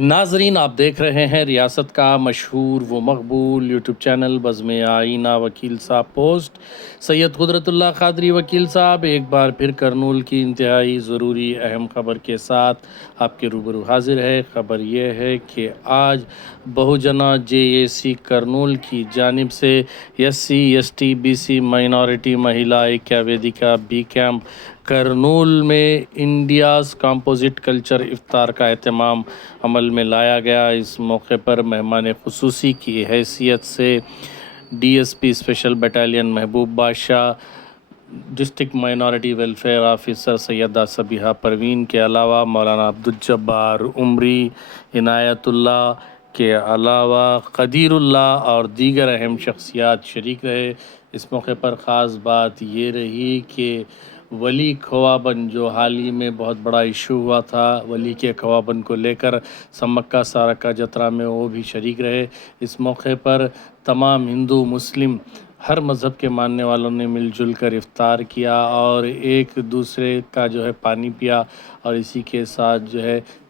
ناظرین، آپ دیکھ رہے ہیں ریاست کا مشہور و مقبول یوٹیوب چینل بزم آئینہ وکیل صاحب پوسٹ۔ سید قدرت اللہ قادری وکیل صاحب ایک بار پھر کرنول کی انتہائی ضروری اہم خبر کے ساتھ آپ کے روبرو حاضر ہے۔ خبر یہ ہے کہ آج بہوجنا جے اے سی کرنول کی جانب سے S C S T B C minority Mahila Aikya Vedika B camp Kurnool میں انڈیاز کمپوزٹ کلچر افطار کا اہتمام عمل میں لایا گیا۔ اس موقع پر مہمان خصوصی کی حیثیت سے D S P special battalion محبوب بادشاہ، ڈسٹرکٹ مائنارٹی ویلفیئر آفیسر سیدہ صبیحہ پروین کے علاوہ مولانا عبدالجبار عمری، عنایت اللہ کے علاوہ قدیر اللہ اور دیگر اہم شخصیات شریک رہے۔ اس موقع پر خاص بات یہ رہی کہ ولی خوابن جو حال ہی میں بہت بڑا ایشو ہوا تھا، ولی کے خوابن کو لے کر سمکہ سارکہ جترا میں، وہ بھی شریک رہے۔ اس موقع پر تمام ہندو مسلم ہر مذہب کے ماننے والوں نے مل جل کر افطار کیا اور ایک دوسرے کا پانی پیا، اور اسی کے ساتھ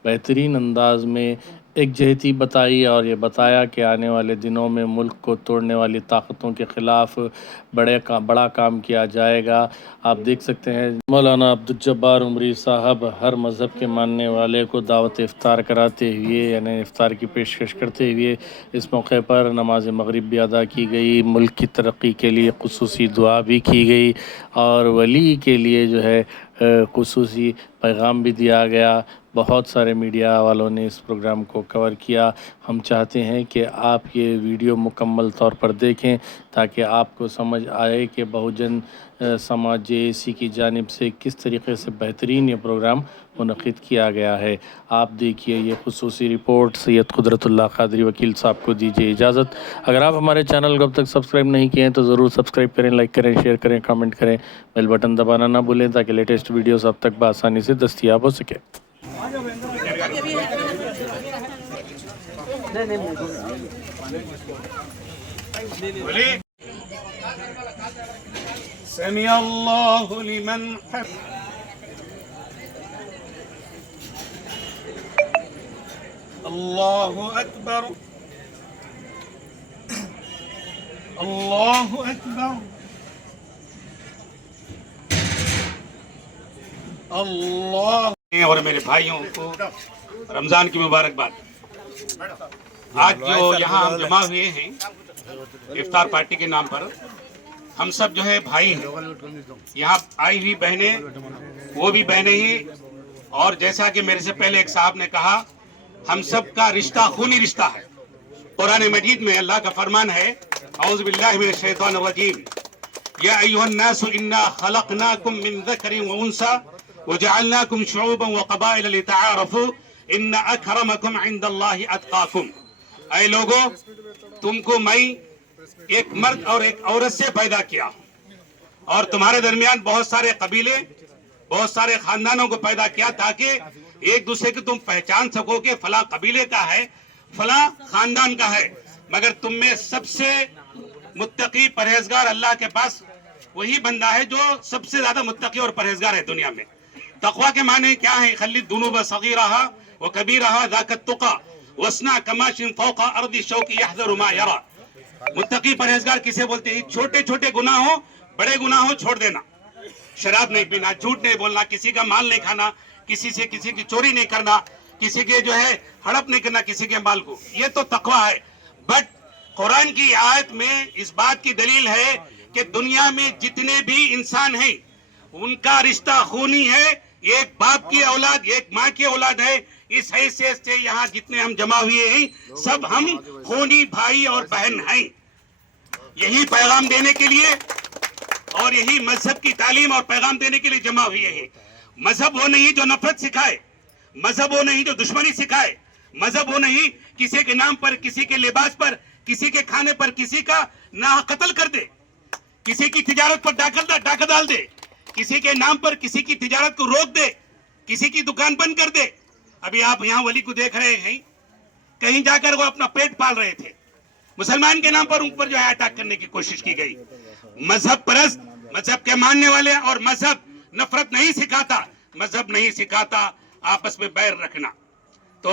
بہترین انداز میں یکجہتی بتائی اور یہ بتایا کہ آنے والے دنوں میں ملک کو توڑنے والی طاقتوں کے خلاف بڑا کام کیا جائے گا۔ آپ دیکھ سکتے ہیں مولانا عبدالجبار عمری صاحب ہر مذہب کے ماننے والے کو دعوت افطار کراتے ہوئے، یعنی افطار کی پیشکش کرتے ہوئے، اس موقع پر نماز مغرب بھی ادا کی گئی، ملک کی ترقی کے لیے خصوصی دعا بھی کی گئی اور ولی کے لیے خصوصی پیغام بھی دیا گیا۔ بہت سارے میڈیا والوں نے اس پروگرام کو کور کیا۔ ہم چاہتے ہیں کہ آپ یہ ویڈیو مکمل طور پر دیکھیں تاکہ آپ کو سمجھ آئے کہ بہوجن سماج جے اے سی کی جانب سے کس طریقے سے بہترین یہ پروگرام منعقد کیا گیا ہے۔ آپ دیکھیے یہ خصوصی رپورٹ۔ سید قدرت اللہ قادری وکیل صاحب کو دیجیے اجازت۔ اگر آپ ہمارے چینل کو اب تک سبسکرائب نہیں کیے ہیں تو ضرور سبسکرائب کریں، لائک کریں، شیئر کریں، کامنٹ کریں، بیل بٹن دبانا نہ بھولیں تاکہ لیٹسٹ ویڈیوز اب تک بآسانی سے دستیاب ہو سکے۔ سمع اللہ لمن حمده اللہ اکبر اللہ اکبر اللہ۔ اور میرے بھائیوں کو رمضان کی مبارکباد۔ آج جو یہاں ہم جمع ہوئے ہیں افطار پارٹی کے نام پر، ہم سب بھائی ہیں۔ یہاں آئی ہوئی بہنیں وہ بھی بہنیں ہی، اور جیسا کہ میرے سے پہلے ایک صاحب نے کہا، ہم سب کا رشتہ خونی رشتہ ہے۔ قرآن مجید میں اللہ کا فرمان ہے، اعوذ باللہ من الشیطان الرجیم، یا ایھا الناس انا خلقناکم من ذکر وانثی وجعلناکم شعوبا وقبائل لتعارفوا ان اکرمکم عند اللہ اتقاکم۔ اے لوگو، تم کو میں ایک مرد اور ایک عورت سے پیدا کیا اور تمہارے درمیان بہت سارے قبیلے، بہت سارے خاندانوں کو پیدا کیا تاکہ ایک دوسرے کو تم پہچان سکو کہ فلاں قبیلے کا ہے، فلاں خاندان کا ہے، مگر تم میں سب سے متقی پرہیزگار اللہ کے پاس وہی بندہ ہے جو سب سے زیادہ متقی اور پرہیزگار ہے دنیا میں۔ تقوی کے معنی کیا ہے؟ خلی الذنوب صغیرہا وکبیرہا ذاک التقی واصنع کماش فوق ارض الشوک یحذر ما یری۔ متقی پرہیزگار کسے بولتے ہیں؟ چھوٹے چھوٹے گناہوں، بڑے گناہوں چھوڑ دینا، شراب نہیں پینا، جھوٹ نہیں بولنا، کسی کا مال نہیں کھانا، کسی سے کسی کی چوری نہیں کرنا، کسی کے ہڑپ نہیں کرنا کسی کے مال کو، یہ تو تقوی ہے۔ بٹ قرآن کی آیت میں اس بات کی دلیل ہے کہ دنیا میں جتنے بھی انسان ہیں ان کا رشتہ خونی ہے، ایک باپ کی اولاد، ایک ماں کی اولاد ہے۔ اس حیثیت سے یہاں جتنے ہم جمع ہوئے ہیں سب ہم خونی بھائی اور بہن ہیں۔ یہی پیغام دینے کے لیے اور یہی مذہب کی تعلیم اور پیغام دینے کے لیے جمع ہوئے ہیں۔ مذہب وہ نہیں جو نفرت سکھائے، مذہب وہ نہیں جو دشمنی سکھائے، مذہب وہ نہیں کسی کے نام پر، کسی کے لباس پر، کسی کے کھانے پر کسی کا ناحق قتل کر دے، کسی کی تجارت پر ڈاکہ ڈال دے، کسی کے نام پر کسی کی تجارت کو روک دے، کسی کی دکان بند کر دے۔ ابھی آپ یہاں ولی کو دیکھ رہے ہیں، کہیں جا کر وہ اپنا پیٹ پال رہے تھے، مسلمان کے نام پر ان پر اٹیک کرنے کی کوشش کی گئی۔ مذہب پرست، مذہب کے ماننے والے، اور مذہب نفرت نہیں سکھاتا، مذہب نہیں سکھاتا آپس میں بیر رکھنا۔ تو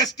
ST,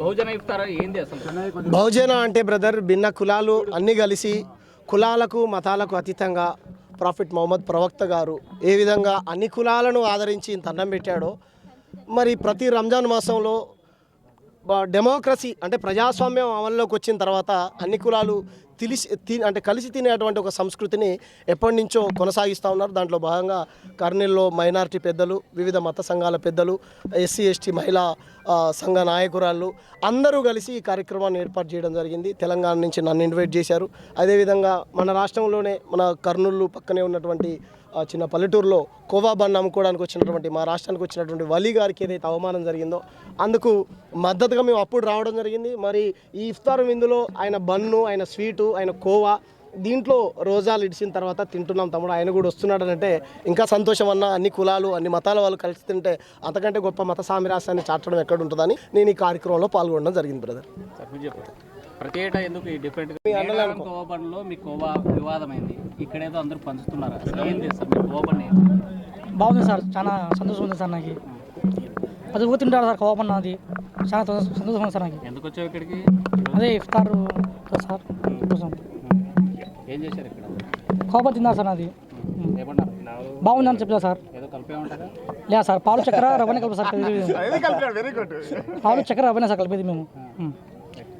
బహుజన ఇఫ్తార్ ఏంది అసలు? బహుజన అంటే బ్రదర్ భిన్న కులాలు అన్నీ కలిసి కులాలకు మతాలకు అతీతంగా ప్రాఫిట్ మొహమ్మద్ ప్రవక్త గారు ఏ విధంగా అన్ని కులాలను ఆదరించి ఇంత అన్నం పెట్టాడో, మరి ప్రతి రంజాన్ మాసంలో డెమోక్రసీ అంటే ప్రజాస్వామ్యం అమల్లోకి వచ్చిన తర్వాత అన్ని కులాలు కలిసి తినేటువంటి ఒక సంస్కృతిని ఎప్పటి నుంచో కొనసాగిస్తూ ఉన్నారు. దాంట్లో భాగంగా కర్నూలులో మైనారిటీ పెద్దలు, వివిధ మత సంఘాల పెద్దలు, SC, ST మహిళా సంఘ నాయకురాళ్ళు అందరూ కలిసి ఈ కార్యక్రమాన్ని ఏర్పాటు చేయడం జరిగింది. తెలంగాణ నుంచి నన్ను ఇన్వైట్ చేశారు. అదేవిధంగా మన రాష్ట్రంలోనే మన కర్నూలు పక్కనే ఉన్నటువంటి చిన్న పల్లెటూరులో కోవా బన్ అమ్ముకోవడానికి వచ్చినటువంటి మా రాష్ట్రానికి వచ్చినటువంటి వలీ గారికి ఏదైతే అవమానం జరిగిందో అందుకు మద్దతుగా మేము అప్పుడు రావడం జరిగింది. మరి ఈ ఇఫ్తార్ విందులో ఆయన బన్ను, ఆయన స్వీటు, ఆయన కోవా దీంట్లో రోజాలు ఇడిచిన తర్వాత తింటున్నాం తమ్ముడు, ఆయన కూడా వస్తున్నాడనంటే ఇంకా సంతోషం అన్న. అన్ని కులాలు అన్ని మతాల వాళ్ళు కలిసి తింటే అంతకంటే గొప్ప మత సామరస్యాన్ని చాటడం ఎక్కడ ఉంటుందని నేను ఈ కార్యక్రమంలో పాల్గొనడం జరిగింది బ్రదర్. ప్రతి ఏటా ఎందుకు ఈ డిఫరెంట్ కోవా బండ్లో మీ కోవా వివాదమైంది, ఇక్కడేదో అందరూ పంచుతున్నారు, ఏంది సార్ మీ కోవా బండి? బాగుంది సార్, చాలా సంతోషం ఉంది సార్. నాకు అది పోతుంటారు సార్ కోవా బండి, అది చాలా సంతోషం ఉంది సార్. నాకు ఎందుకు వచ్చావు ఇక్కడికి? అదే ఇఫ్తార్ సార్ కోసం. ఏం చేశారు ఇక్కడ? కోవా బండి తిన్నారు సార్. అది ఏమన్నారు? బాగుందని చెప్పారు సార్. ఏదో కలిపే ఉంటారా? లేదా సార్, పాలు చక్కెర రవ్వనే కలిపి సార్. పాలు చక్కెర రవ్వనే సార్ కలిపేది మేము.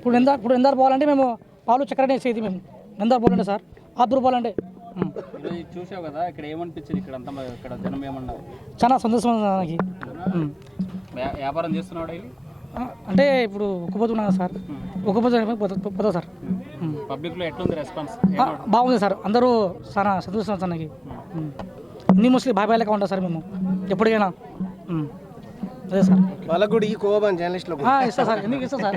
ఇప్పుడు ఎందరు పోవాలంటే మేము పాలు చక్కెరనే వేసేది మేము. ఎందరు పోవాలంటే సార్, ఆదురు పోవాలంటే. చూసావు కదా, ఇక్కడ ఏమనిపించింది? ఇక్కడ జనం ఏమన్నారు? చాలా సంతోషం నాకు. వ్యాపారం చేస్తున్నాడు అంటే ఇప్పుడు ఒక్కపోతున్నాను సార్, ఒక్కపోతా సార్. పబ్లిక్లో ఎట్లుంది రెస్పాన్స్? బాగుంది సార్, అందరూ చాలా సంతోషం సార్. నాకు అన్ని ముస్లిం బాయ్ లెక్క ఉంటారు సార్ మేము ఎప్పటికైనా. అదే సార్, వాళ్ళకు కూడా ఈ కోవా బన్ జర్నలిస్టులు ఇస్తా సార్. ఎందుకు ఇస్తా సార్?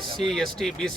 SC, ST, BC